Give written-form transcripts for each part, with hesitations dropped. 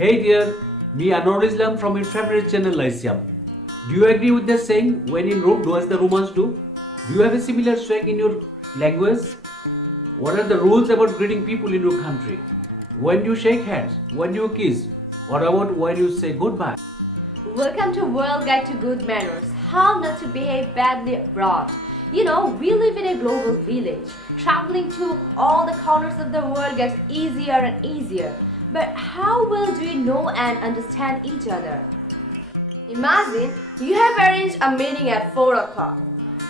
Hey there, me Anwar Islam from your favorite channel Lyceum. Do you agree with the saying, when in Rome, do as the Romans do? Do you have a similar saying in your language? What are the rules about greeting people in your country? When do you shake hands? When do you kiss? What about when you say goodbye? Welcome to World Guide to Good Manners. How not to behave badly abroad. You know, we live in a global village. Traveling to all the corners of the world gets easier and easier. But how well do we know and understand each other? Imagine you have arranged a meeting at 4 o'clock.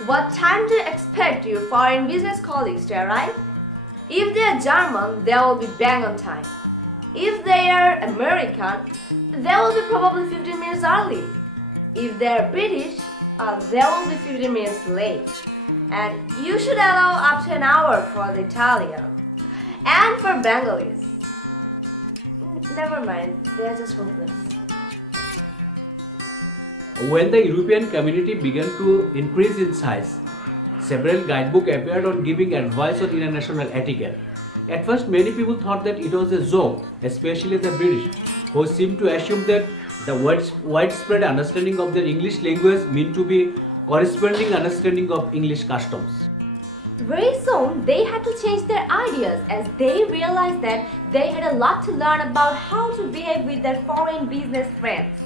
What time do you expect your foreign business colleagues to arrive? If they are German, they will be bang on time. If they are American, they will be probably 15 minutes early. If they are British, they will be 15 minutes late. And you should allow up to an hour for the Italian. And for Bengalis. Never mind, they are just hopeless. When the European community began to increase in size, several guidebooks appeared on giving advice on international etiquette. At first, many people thought that it was a joke, especially the British, who seemed to assume that the widespread understanding of their English language meant to be corresponding understanding of English customs. Very soon, they had to change their ideas as they realized that they had a lot to learn about how to behave with their foreign business friends.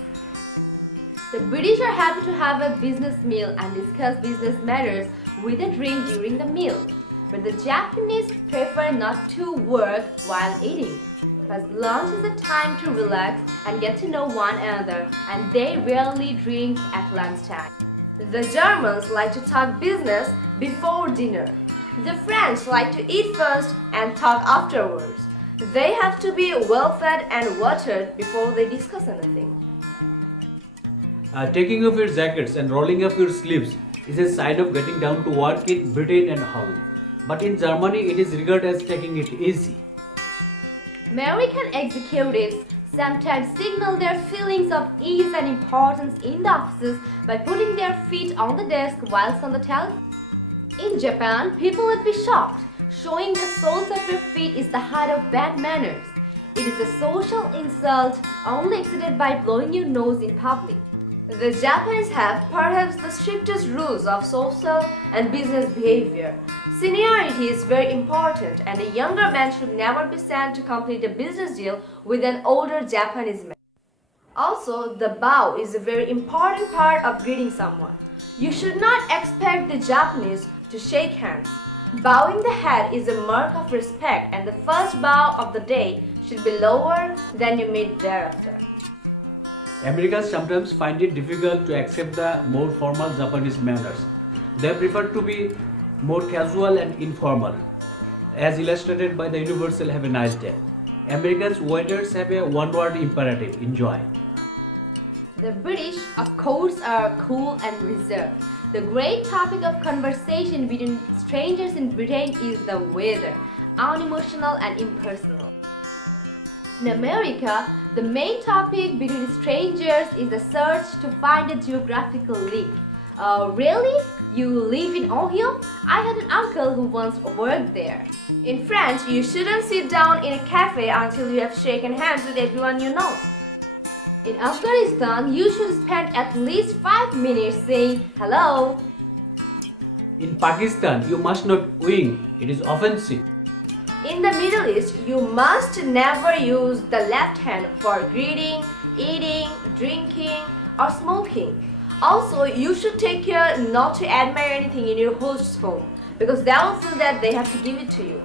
The British are happy to have a business meal and discuss business matters with a drink during the meal. But the Japanese prefer not to work while eating, because lunch is a time to relax and get to know one another, and they rarely drink at lunchtime. The Germans like to talk business before dinner. The French like to eat first and talk afterwards. They have to be well fed and watered before they discuss anything. Taking off your jackets and rolling up your sleeves is a sign of getting down to work in Britain and Holland. But in Germany, it is regarded as taking it easy. American executives sometimes signal their feelings of ease and importance in the offices by putting their feet on the desk whilst on the telephone. In Japan, people would be shocked. Showing the soles of your feet is the height of bad manners. It is a social insult only exceeded by blowing your nose in public. The Japanese have perhaps the strictest rules of social and business behavior. Seniority is very important, and a younger man should never be sent to complete a business deal with an older Japanese man. Also, the bow is a very important part of greeting someone. You should not expect the Japanese to shake hands. Bowing the head is a mark of respect, and the first bow of the day should be lower than you meet thereafter. Americans sometimes find it difficult to accept the more formal Japanese manners. They prefer to be more casual and informal, as illustrated by the universal "Have a nice day." Americans' waiters have a one-word imperative: enjoy. The British, of course, are cool and reserved. The great topic of conversation between strangers in Britain is the weather, unemotional and impersonal. In America, the main topic between strangers is the search to find a geographical link. Really? You live in Ohio? I had an uncle who once worked there. In France, you shouldn't sit down in a cafe until you have shaken hands with everyone you know. In Afghanistan, you should spend at least 5 minutes saying hello. In Pakistan, you must not wink, it is offensive. In the Middle East, you must never use the left hand for greeting, eating, drinking, or smoking. Also, you should take care not to admire anything in your host's home, because they will feel that they have to give it to you.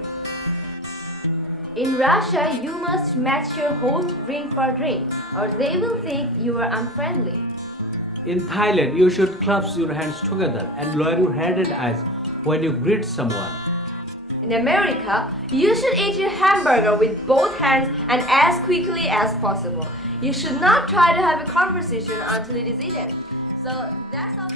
In Russia, you must match your host drink for drink, or they will think you are unfriendly. In Thailand, you should clasp your hands together and lower your head and eyes when you greet someone. In America, you should eat your hamburger with both hands and as quickly as possible. You should not try to have a conversation until it is eaten. So that's all.